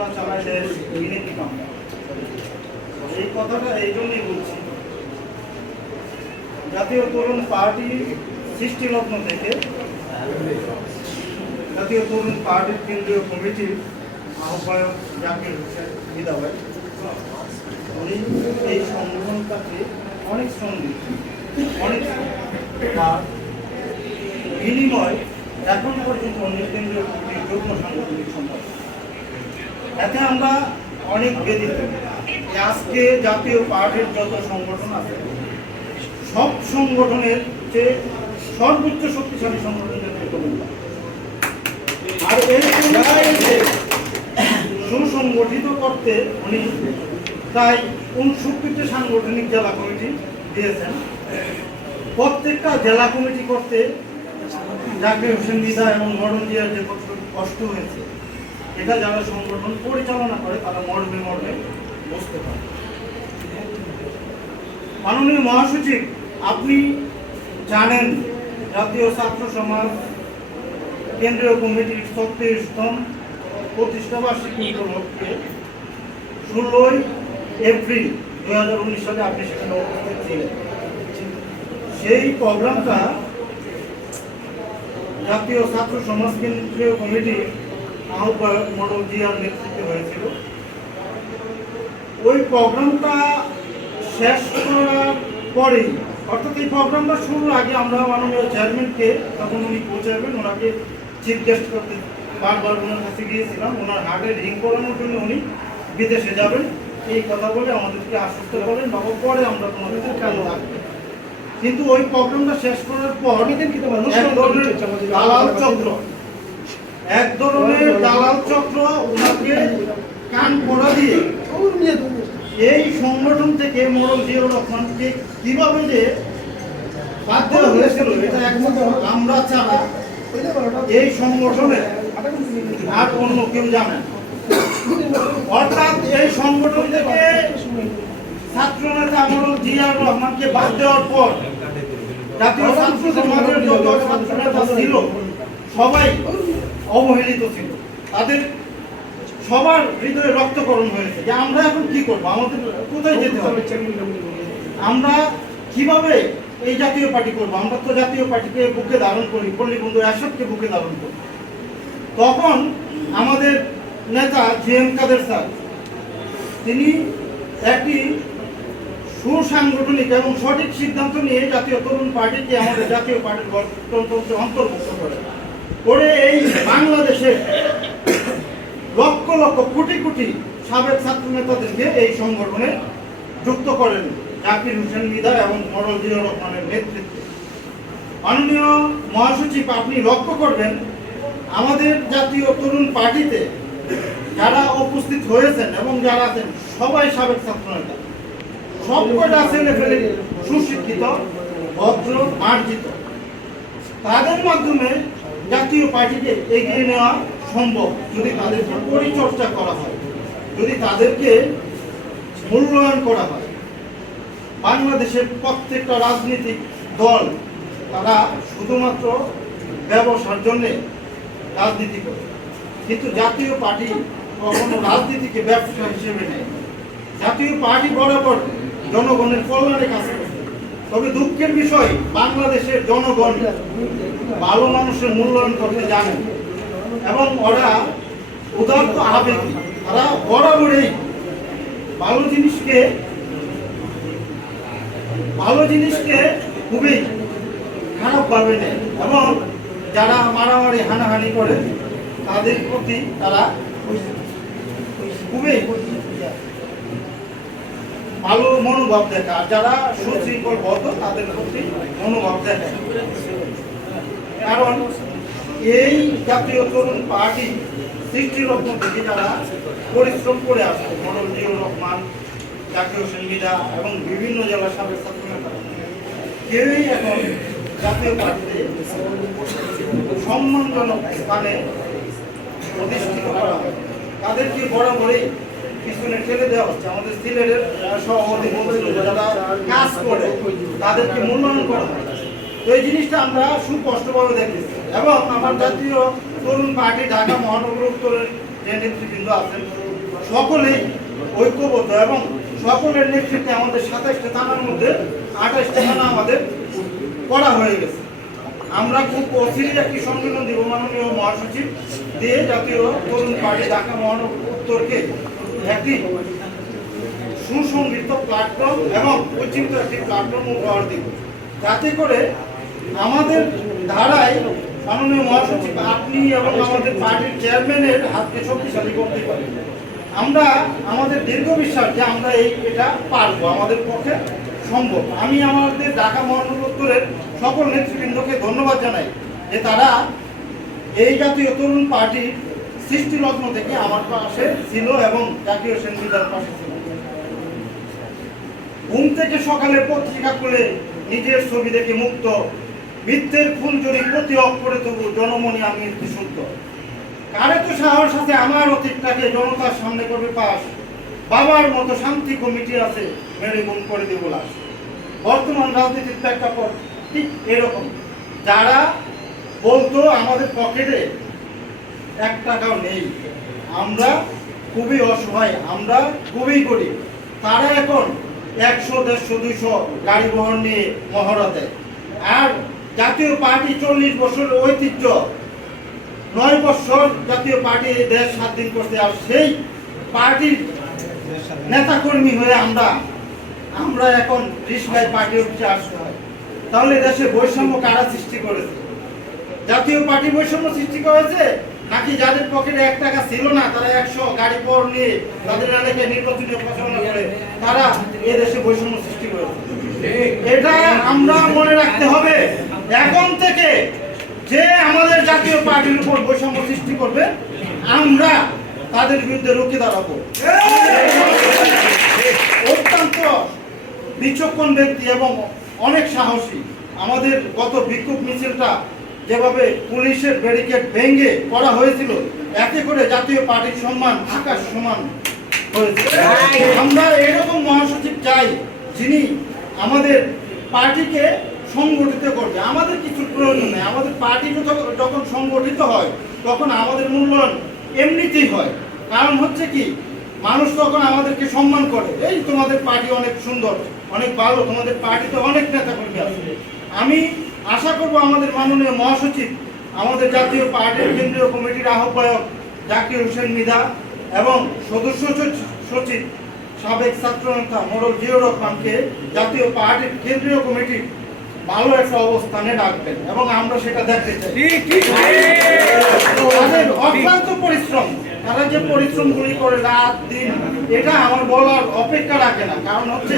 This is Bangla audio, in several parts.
বাংলা চালায় দেশ বিনীতি কামনা এই কথাটা এই জন্যই বলছি। জাতীয় তরুণ পার্টি সৃষ্টিলগ্ন থেকে জাতীয় তরুণ পার্টির কেন্দ্রীয় কমিটির আহ্বায়ক জাকির হোসেন বিদাবাই উনি এই সংগঠনটাকে অনেক শ্রম অনেক আর বিনিময় এখন পর্যন্ত অনেক কেন্দ্রীয় কমিটির যুগ্ম সাংগঠনিক সম্পাদক। এতে আমরা অনেক বেদিত আজকে জাতীয় পার্টির যত সংগঠন আছে, সব সংগঠনের চেয়ে সর্বোচ্চ শক্তিশালী সংগঠন। আর সংগঠনকে সুসংগঠিত করতে উনি তাই উনসত্তরটি সাংগঠনিক জেলা কমিটি দিয়েছেন প্রত্যেকটা জেলা কমিটি করতে জাকির হোসেন নিদা এবং মরণ দিয়ার যে কষ্ট হয়েছে এটা যারা সংগঠন পরিচালনা করে, তারা মর্মে মর্মে বুঝতে পারে মাননীয় মহাসচিব, আপনি জানেন জাতীয় ছাত্র সমাজ কেন্দ্রীয় কমিটির ছত্রিশতম প্রতিষ্ঠা বার্ষিকী উপলক্ষে ষোলোই এপ্রিল দুই হাজার উনিশ সালে আপনি সেখানে উপস্থিত ছিলেন। সেই প্রোগ্রামটা জাতীয় ছাত্র সমাজ কেন্দ্রীয় কমিটির আহ্বায়ক মডেল জিয়ার নেতৃত্বে হয়েছিল। ওই প্রোগ্রামটা শেষ করার পরেই অর্থাৎ এই প্রোগ্রামটা শুরুর আগে আমরা মাননীয় চেয়ারম্যানকে তখন উনি পৌঁছাবেন ওনাকে চিফ গেস্ট করতে বারবার ওনার কাছে গিয়েছিলাম ওনার হার্টে রিং করানোর জন্য উনি বিদেশে যাবেন। এই কথা বলে আমাদেরকে আশ্বস্ত করেন বাবা পরে আমরা তোমাদের কেন থাকব কিন্তু ওই প্রোগ্রামটা শেষ করার পর দালাল চক্র। এক ধরনের দালাল চক্র ওনাকে কান পড়া দিয়ে এই সংগঠন থেকে মোরল জিয়াউর রহমানকে কীভাবে যে বাদ দেওয়া হয়েছিল এটা একমাত্র আমরা ছাড়া এই সংগঠনে আর অন্য কেউ জানে। অর্থাৎ এই সংগঠন থেকে ছাত্র নেতা মোরল জিয়াউর রহমানকে বাদ দেওয়ার পর জাতীয় ছাত্র সমাজের যত ছাত্র নেতা ছিল, সবাই অবহেলিত ছিল। তাদের সবার হৃদয়ে রক্তকরণ হয়েছে। যে আমরা এখন কি করব? আমাদের কোথায় যেতে হবে? আমরা কীভাবে এই জাতীয় পার্টি করব? আমরা তো জাতীয় পার্টিকে বুকে ধারণ করি। পল্লী বন্ধু এসবকে বুকে ধারণ করি। তখন আমাদের নেতা জি এম কাদের স্যার, তিনি একটি সুসাংগঠনিক এবং সঠিক সিদ্ধান্ত নিয়ে জাতীয় তরুণ পার্টিকে আমাদের জাতীয় পার্টির গঠনতন্ত্রে অন্তর্ভুক্ত করে করে এই বাংলাদেশের লক্ষ লক্ষ কোটি কোটি সাবেক ছাত্র নেতাদেরকে এই সংগঠনে যুক্ত করেন জাকির হোসেন মিদা এবং মরল জিয়া রহমানের নেতৃত্বে। মাননীয় মহাসচিব, আপনি লক্ষ্য করবেন, আমাদের জাতীয় তরুণ পার্টিতে যারা উপস্থিত হয়েছেন এবং যারা আছেন, সবাই সাবেক ছাত্র নেতা। সব কটা ছেলে ফেলে সুশিক্ষিত, ভদ্র, মার্জিত। তাদের মাধ্যমে জাতীয় পার্টিকে এগিয়ে নেওয়া সম্ভব যদি তাদেরকে পরিচর্যা করা হয়, যদি তাদেরকে মূল্যায়ন করা হয়। বাংলাদেশের প্রত্যেকটা রাজনৈতিক দল, তারা শুধুমাত্র ব্যবসার জন্য রাজনীতি করে। কিন্তু জাতীয় পার্টি কখনো রাজনীতিকে ব্যবসা হিসেবে নেয় জাতীয় পার্টি বরাবর জনগণের কল্যাণে কাজ করে। তবে দুঃখের বিষয়, বাংলাদেশের জনগণ ভালো মানুষের মূল্যায়ন করতে জানে। এবং ওরা উদার্ত আবেগী। তারা বরাবরই ভালো জিনিসকে ভালো জিনিসকে খুবই খারাপভাবে নেয়। এবং যারা মারামারি, হানাহানি করে, তাদের প্রতি তারা খুবই ভালো মনোভাব দেখা আর যারা সুশৃঙ্খল বদ্ধ, তাদের প্রতি মনোভাব দেখায়। কারণ এই জাতীয় তরুণ পার্টি সৃষ্টিরত্ন থেকে যারা পরিশ্রম করে আসছে মডল রহমান, জাতীয় সঙ্গীতা এবং বিভিন্ন জেলার সাবেক কেউই এখন জাতীয় পার্টিতে সম্মানজনক স্থানে প্রতিষ্ঠিত করা হয় তাদেরকে বরাবরই পিছনে ঠেলে দেওয়া হচ্ছে। আমাদের সিলেটের সভাপতি যারা কাজ করে, তাদেরকে মূল্যায়ন করা হয়। তো এই জিনিসটা আমরা সুস্পষ্টভাবে দেখতেছি এবং আমার জাতীয় তরুণ পার্টি, ঢাকা মহানগর উত্তরের যে নেতৃবৃন্দ আছেন, সকলেই ঐক্যবদ্ধ এবং সকলের নেতৃত্বে আমাদের সাতাইশটা থানার মধ্যে আঠাশটা থানা আমাদের করা হয়ে গেছে। আমরা খুব অচিরে একটি সম্মেলন দিব মাননীয় মহাসচিব দিয়ে জাতীয় তরুণ পার্টি ঢাকা মহানগর উত্তরকে একটি প্ল্যাটফর্ম এবং পরিচিত একটি প্ল্যাটফর্ম উপহার দিব যাতে করে আমাদের ধারায় মাননীয় মহাসচিব, আপনি এবং আমাদের পার্টির চেয়ারম্যানের হাতকে শক্তিশালী করতে পারি। আমরা, আমাদের দীর্ঘ বিশ্বাস যে আমরা এই এটা পারব, আমাদের পক্ষে সম্ভব। আমি আমাদের ঢাকা মহানগর উত্তরের সকল নেতৃবৃন্দকে ধন্যবাদ জানাই যে তারা এই জাতীয় তরুণ পার্টির সৃষ্টি লগ্ন থেকে আমার পাশে ছিল এবং জাতীয় সেনবিদার পাশে ছিল। ঘুম থেকে সকালে পত্রিকা খুলে নিজের ছবি দেখে মুক্ত। ফুল যদি প্রতি অক্ষরে তবু জনমনে আমি শুনত কারে তো সাহস আছে আমার অতীতটাকে জনতার সামনে করবে পাস বাবার মতো শান্তি কমিটি আছে, মেরে গুম করে দেবো লাশ। বর্তমান রাজনীতির প্রেক্ষাপট ঠিক এরকম। যারা বলতো আমাদের পকেটে এক টাকাও নেই। আমরা খুবই অসহায়, আমরা খুবই গরিব। তারা এখন একশো, দেড়শো, দুইশো গাড়ি বহন নিয়ে মহড়া দেয় আর জাতীয় পার্টি চল্লিশ বছরের ঐতিহ্য। নয় বছর জাতীয় পার্টি দেশ স্বাধীন করতে আর সেই পার্টির নেতাকর্মী হয়ে আমরা আমরা এখন রিসগাই পার্টি অফিসে আসতে হয়। তাহলে দেশে বৈষম্য কারা সৃষ্টি করেছে? জাতীয় পার্টি বৈষম্য সৃষ্টি করেছে? নাকি যাদের পকেটে এক টাকা ছিল না, তারা একশো গাড়ি পর নিয়ে তাদের এলাকায় নির্বাচনী প্রচারণা করে, তারা এ দেশে বৈষম্য সৃষ্টি করেছে। এটা আমরা মনে রাখতে হবে, এখন থেকে যে আমাদের জাতীয় পার্টির উপর বৈষম্য সৃষ্টি করবে, আমরা তাদের বিরুদ্ধে রুখে দাঁড়াবো। অত্যন্ত বিচক্ষণ ব্যক্তি এবং অনেক সাহসী। আমাদের গত বিক্ষোভ মিছিলটা যেভাবে পুলিশের ব্যারিকেড ভেঙে করা হয়েছিল এতে করে জাতীয় পার্টির সম্মান আকাশ সমান আমরা এরকম মহাসচিব চাই, যিনি আমাদের পার্টিকে সংগঠিত করবে। আমাদের কিছু প্রয়োজন নেই। আমাদের পার্টি যখন- যখন সংগঠিত হয়, তখন আমাদের মূল্যায়ন এমনিতেই হয়। কারণ হচ্ছে কি, মানুষ তখন আমাদেরকে সম্মান করে। এই তোমাদের পার্টি অনেক সুন্দর, অনেক ভালো। তোমাদের পার্টিতে অনেক নেতা কর্মী আছে। আমি আশা করব আমাদের মাননীয় মহাসচিব আমাদের জাতীয় পার্টির কেন্দ্রীয় কমিটির আহ্বায়ক জাকির হোসেন মিধা এবং সদস্য সচিব- সাবেক ছাত্রনেতা মোড়ল জিয়র রহমানকে জাতীয় পার্টির কেন্দ্রীয় কমিটির ভালো একটা অবস্থানে রাখবেন এবং আমরা সেটা দেখতে চাই। তাদের অক্লান্ত পরিশ্রম তারা যে পরিশ্রমগুলি করে রাত দিন এটা আমার বলার অপেক্ষা রাখে না। কারণ হচ্ছে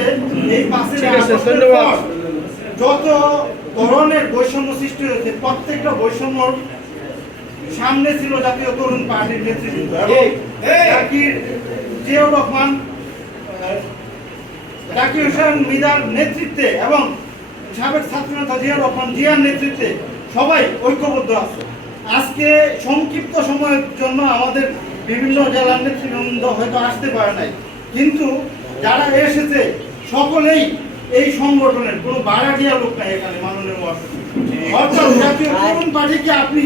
এই পাশে। যত ধরনের বৈষম্য সৃষ্টি হয়েছে। প্রত্যেকটা বৈষম্য সামনে ছিল জাতীয় তরুণ পার্টির নেতৃবৃন্দ এবং জাকির জিয়াউর রহমান জাকির হোসেন মিদার নেতৃত্বে এবং সাবেক ছাত্রনেতা জিয়াউর রহমান জিয়ার নেতৃত্বে সবাই ঐক্যবদ্ধ আছে। আজকে সংক্ষিপ্ত সময়ের জন্য আমাদের বিভিন্ন জেলার নেতৃবৃন্দ হয়তো আসতে পারে নাই। কিন্তু যারা এসেছে সকলেই এই সংগঠনের কোনো বাড়াটিয়া লোক নাই এখানে মাননীয় অর্থাৎ জাতীয় তরুণ পার্টিকে আপনি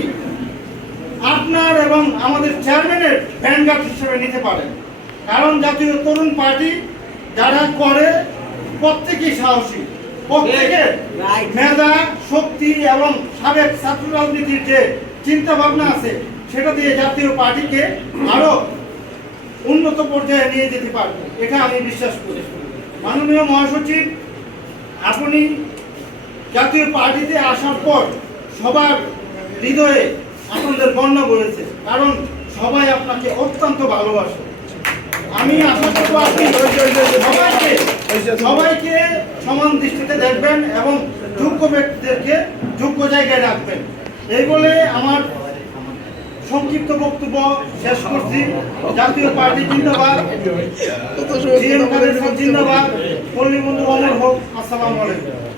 আপনার এবং আমাদের চেয়ারম্যানের ভ্যানগার্ড হিসেবে নিতে পারেন। কারণ জাতীয় তরুণ পার্টি যারা করে প্রত্যেকেই সাহসী। Right. মেধা শক্তি এবং সাবেক ছাত্র রাজনীতির যে চিন্তা ভাবনা আছে সেটা দিয়ে জাতীয় পার্টিকে আরও উন্নত পর্যায়ে নিয়ে যেতে পারবে। এটা আমি বিশ্বাস করি। মাননীয় মহাসচিব আপনি জাতীয় পার্টিতে আসার পর সবার হৃদয়ে আপনাদের বন্যা বলেছে, কারণ সবাই আপনাকে অত্যন্ত ভালোবাসে। আমি আশা করব আপনি সবাইকে সবাইকে সমান দৃষ্টিতে দেখবেন এবং যোগ্য ব্যক্তিদেরকে যোগ্য জায়গায় রাখবেন। এই বলে আমার সংক্ষিপ্ত বক্তব্য শেষ করছি। জাতীয় পার্টি জিন্দাবাদ। জিএম জিন্দাবাদ। পল্লী বন্ধু অমর হোক। আসসালামু আলাইকুম।